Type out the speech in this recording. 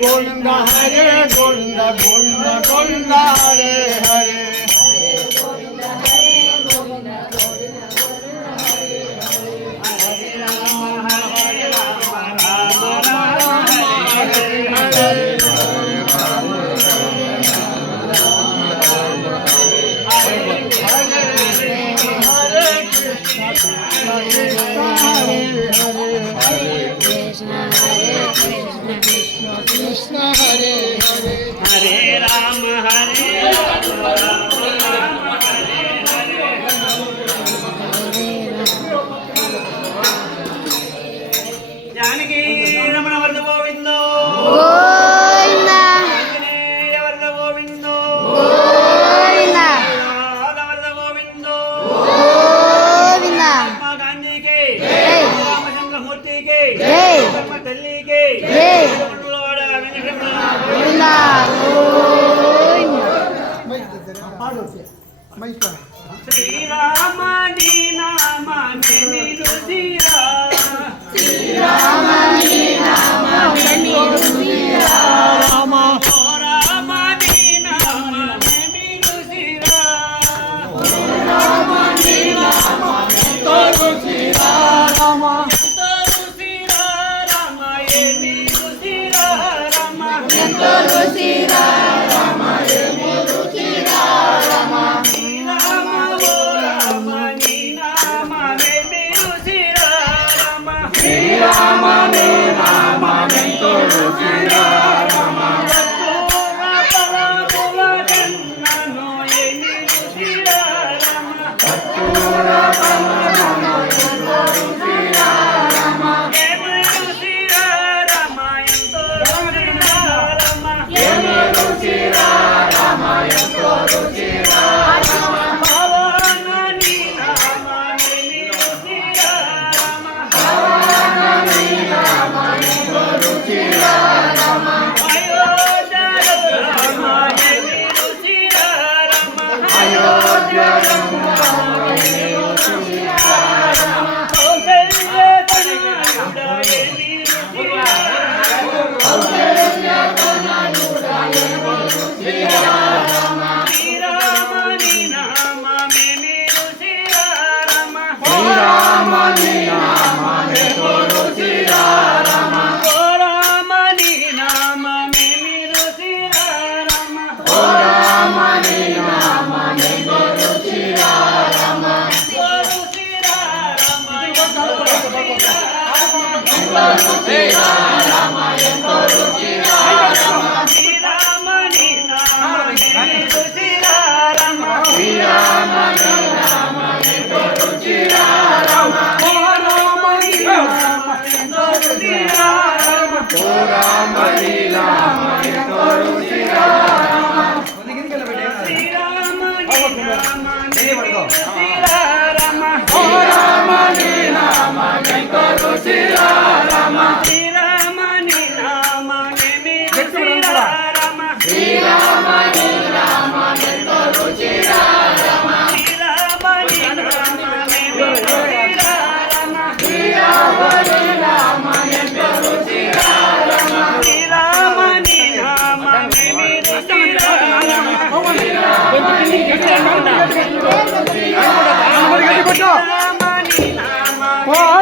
Govinda Hare Govinda Govinda Govinda Hare Hare Govinda Hare Govinda Govinda Govinda Hare Hare Rama Hare Rama Rama Rama Hare Hare Krishna Hare Hare Hare Rama Hare Rama Rama Rama Hare Hare Janaki Ramana Varda Govinda Govinda Anjaneya Varda Govinda Govinda Radha Varda Govinda Govinda Mahatma Gandhi ke Jai Ramachandra Murthy ke Jai Dharma Talli ke Jai Sri Rama Ni Nama Nirudira Sri Rama Ni Nama Nirudira Rama Rama Ni Nama Nirudira Rama Ni Nama Nirudira Rama Nirudira Rama Nirudira Rama Nirudira Rama Nirudira Rama Rama oh